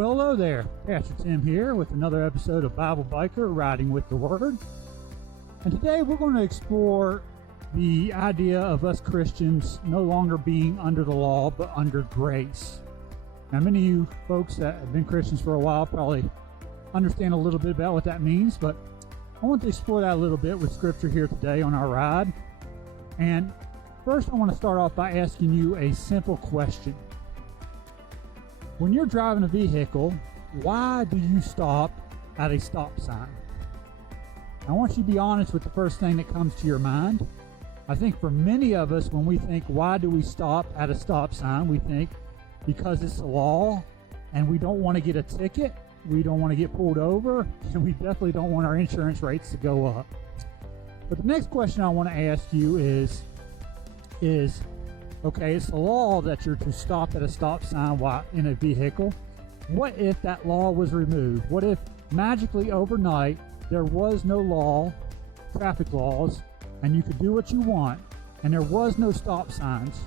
Well, hello there. Pastor Tim here with another episode of Bible Biker Riding with the Word. And today we're going to explore the idea of us Christians no longer being under the law but under grace. Now, many of you folks that have been Christians for a while probably understand a little bit about what that means, but I want to explore that a little bit with Scripture here today on our ride. And first, I want to start off by asking you a simple question. When you're driving a vehicle, why do you stop at a stop sign? I want you to be honest with the first thing that comes to your mind. I think for many of us, when we think, why do we stop at a stop sign, we think because it's the law and we don't want to get a ticket, we don't want to get pulled over, and we definitely don't want our insurance rates to go up. But the next question I want to ask you is okay, it's the law that you're to stop at a stop sign while in a vehicle. What if that law was removed? What if magically overnight there was no law, traffic laws, and you could do what you want, and there was no stop signs?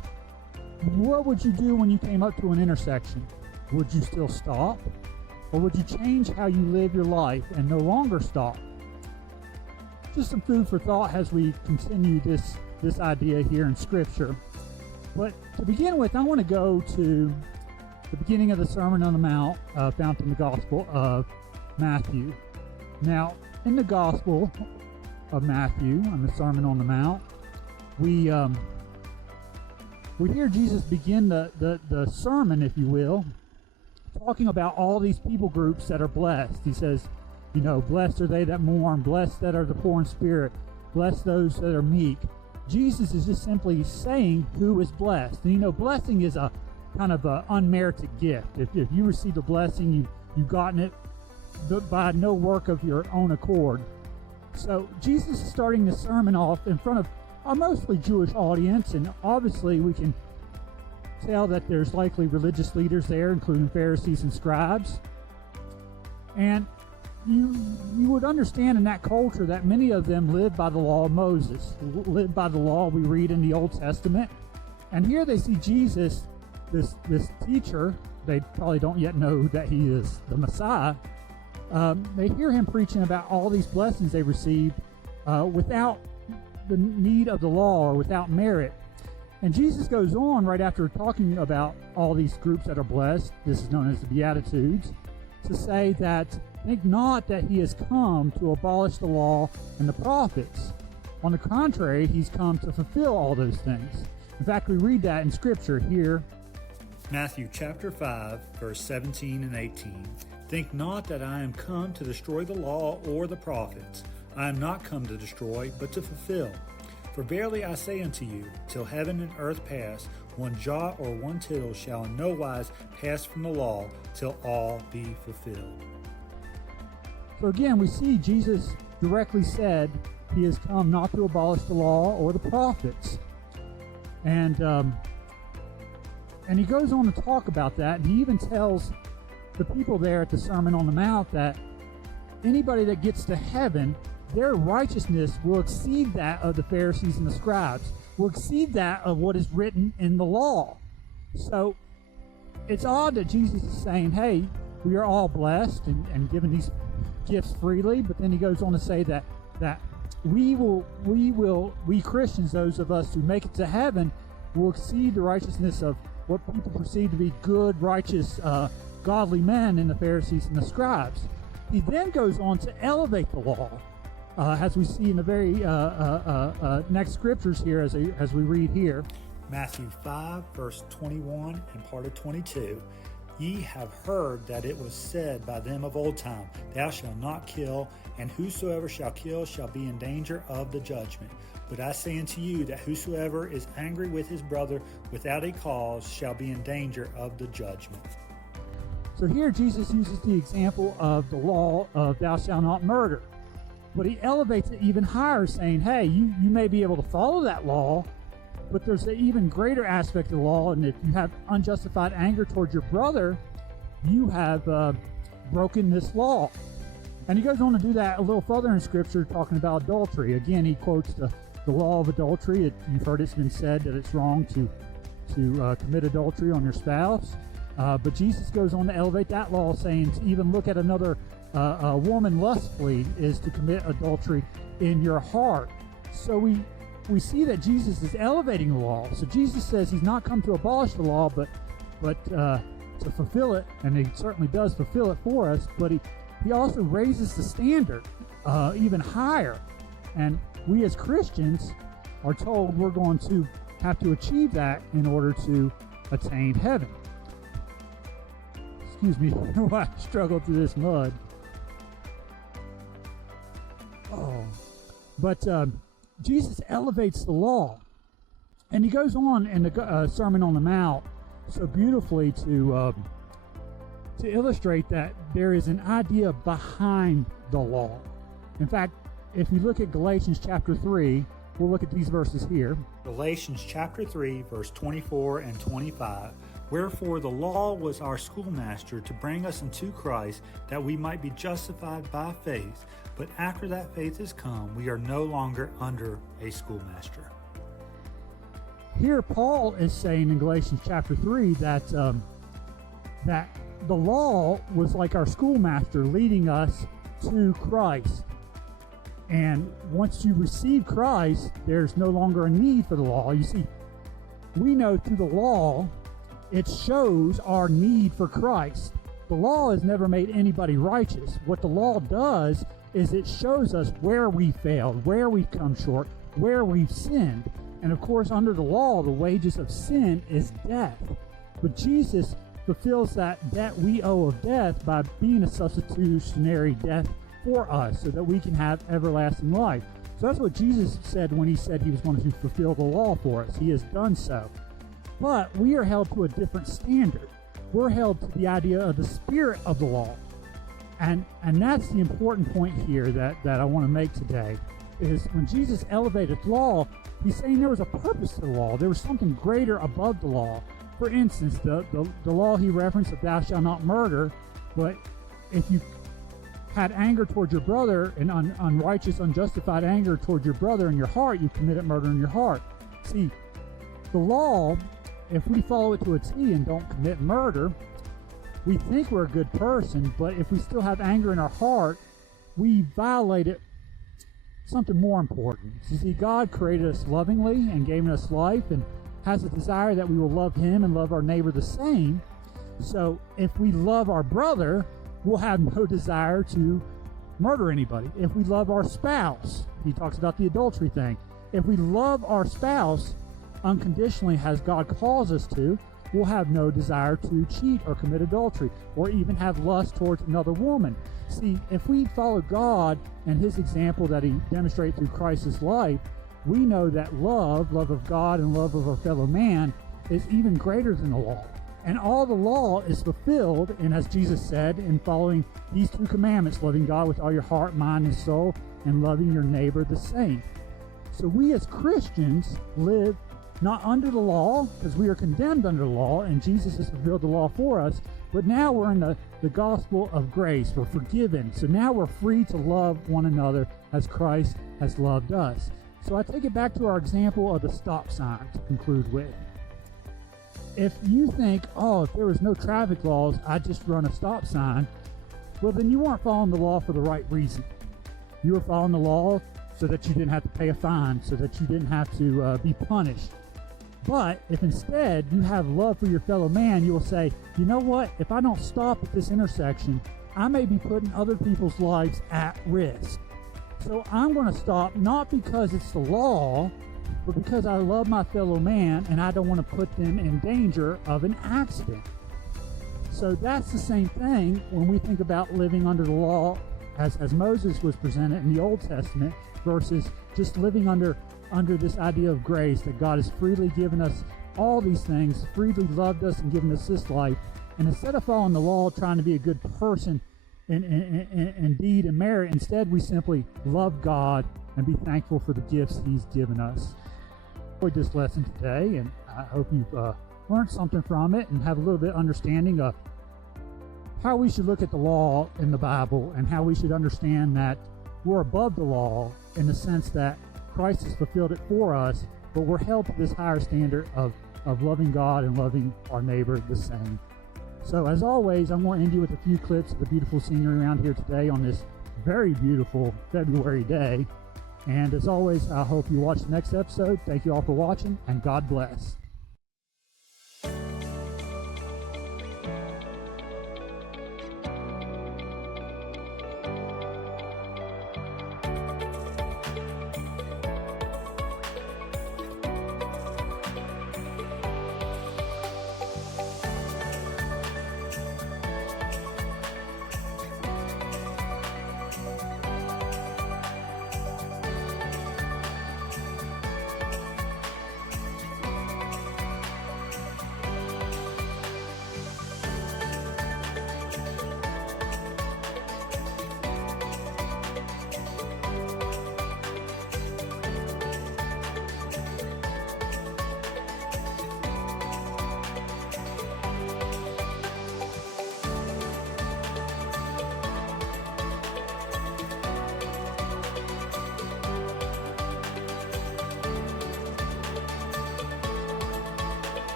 What would you do when you came up to an intersection? Would you still stop? Or would you change how you live your life and no longer stop? Just some food for thought as we continue this idea here in Scripture. But to begin with, I want to go to the beginning of the Sermon on the Mount found in the Gospel of Matthew. Now, in the Gospel of Matthew, on the Sermon on the Mount, we hear Jesus begin the sermon, if you will, talking about all these people groups that are blessed. He says, blessed are they that mourn, blessed that are the poor in spirit, blessed those that are meek. Jesus is just simply saying who is blessed. And blessing is a kind of an unmerited gift. If you received a blessing, you've gotten it by no work of your own accord. So Jesus is starting the sermon off in front of a mostly Jewish audience, and obviously we can tell that there's likely religious leaders there, including Pharisees and scribes. And you would understand in that culture that many of them lived by the law of Moses, lived by the law we read in the Old Testament. And here they see Jesus, this teacher. They probably don't yet know that he is the Messiah. They hear him preaching about all these blessings they received without the need of the law or without merit. And Jesus goes on right after talking about all these groups that are blessed, this is known as the Beatitudes, to say that think not that he has come to abolish the law and the prophets. On the contrary, he's come to fulfill all those things. In fact, we read that in Scripture here. Matthew chapter 5, verse 17 and 18. Think not that I am come to destroy the law or the prophets. I am not come to destroy, but to fulfill. For verily I say unto you, till heaven and earth pass, one jot or one tittle shall in no wise pass from the law, till all be fulfilled. So again, we see Jesus directly said he has come not to abolish the law or the prophets. And he goes on to talk about that, and he even tells the people there at the Sermon on the Mount that anybody that gets to heaven, their righteousness will exceed that of the Pharisees and the scribes, will exceed that of what is written in the law. So it's odd that Jesus is saying, hey, we are all blessed and given these gifts freely, but then he goes on to say that we Christians, those of us who make it to heaven, will exceed the righteousness of what people perceive to be good, righteous, godly men in the Pharisees and the scribes. He then goes on to elevate the law, as we see in the very next scriptures here as we read here. Matthew 5, verse 21 and part of 22. Ye have heard that it was said by them of old time, Thou shalt not kill, and whosoever shall kill shall be in danger of the judgment. But I say unto you that whosoever is angry with his brother without a cause shall be in danger of the judgment. So here Jesus uses the example of the law of thou shalt not murder. But he elevates it even higher, saying, hey, you may be able to follow that law, but there's an even greater aspect of the law, and if you have unjustified anger towards your brother, you have broken this law. And he goes on to do that a little further in Scripture, talking about adultery. Again, he quotes the law of adultery. You've heard it's been said that it's wrong to commit adultery on your spouse. But Jesus goes on to elevate that law, saying to even look at another a woman lustfully is to commit adultery in your heart. So we see that Jesus is elevating the law. So Jesus says he's not come to abolish the law, but to fulfill it, and he certainly does fulfill it for us. But he also raises the standard even higher, and we as Christians are told we're going to have to achieve that in order to attain heaven. Excuse me, I struggle through this mud. But Jesus elevates the law, and he goes on in the Sermon on the Mount so beautifully to illustrate that there is an idea behind the law. In fact, if you look at Galatians chapter 3, we'll look at these verses here. Galatians chapter 3, verse 24 and 25. Wherefore the law was our schoolmaster to bring us unto Christ, that we might be justified by faith. But after that faith is come, we are no longer under a schoolmaster. Here Paul is saying in Galatians chapter 3 that the law was like our schoolmaster leading us to Christ. And once you receive Christ, there's no longer a need for the law. You see, we know through the law, it shows our need for Christ. The law has never made anybody righteous. What the law does is it shows us where we failed, where we've come short, where we've sinned. And of course, under the law, the wages of sin is death. But Jesus fulfills that debt we owe of death by being a substitutionary death for us so that we can have everlasting life. So that's what Jesus said when he said he was going to fulfill the law for us. He has done so. But we are held to a different standard. We're held to the idea of the spirit of the law. And that's the important point here that I want to make today, is when Jesus elevated the law, he's saying there was a purpose to the law. There was something greater above the law. For instance, the law he referenced of thou shalt not murder, but if you had anger toward your brother, and unrighteous, unjustified anger toward your brother in your heart, you committed murder in your heart. See, the law, if we follow it to a T and don't commit murder, we think we're a good person, but if we still have anger in our heart, we violated something more important. You see, God created us lovingly and gave us life and has a desire that we will love him and love our neighbor the same. So if we love our brother, we'll have no desire to murder anybody. If we love our spouse, he talks about the adultery thing. If we love our spouse unconditionally, as God calls us to, we'll have no desire to cheat or commit adultery or even have lust towards another woman. See, if we follow God and his example that he demonstrated through Christ's life, we know that love of God and love of our fellow man is even greater than the law. And all the law is fulfilled, and as Jesus said, in following these two commandments, loving God with all your heart, mind, and soul, and loving your neighbor the same. So we as Christians live not under the law, because we are condemned under the law, and Jesus has fulfilled the law for us, but now we're in the gospel of grace. We're forgiven. So now we're free to love one another as Christ has loved us. So I take it back to our example of the stop sign to conclude with. If you think, if there was no traffic laws, I'd just run a stop sign, well, then you weren't following the law for the right reason. You were following the law so that you didn't have to pay a fine, so that you didn't have to be punished. But if instead you have love for your fellow man, you will say, you know what? If I don't stop at this intersection, I may be putting other people's lives at risk. So I'm going to stop, not because it's the law, but because I love my fellow man and I don't want to put them in danger of an accident. So that's the same thing when we think about living under the law as Moses was presented in the Old Testament versus just living under this idea of grace, that God has freely given us all these things, freely loved us and given us this life. And instead of following the law, trying to be a good person in deed and merit, instead we simply love God and be thankful for the gifts he's given us. I enjoyed this lesson today, and I hope you've learned something from it and have a little bit of understanding of how we should look at the law in the Bible and how we should understand that we're above the law in the sense that Christ has fulfilled it for us, but we're held to this higher standard of loving God and loving our neighbor the same. So as always, I'm going to end you with a few clips of the beautiful scenery around here today on this very beautiful February day. And as always, I hope you watch the next episode. Thank you all for watching, and God bless.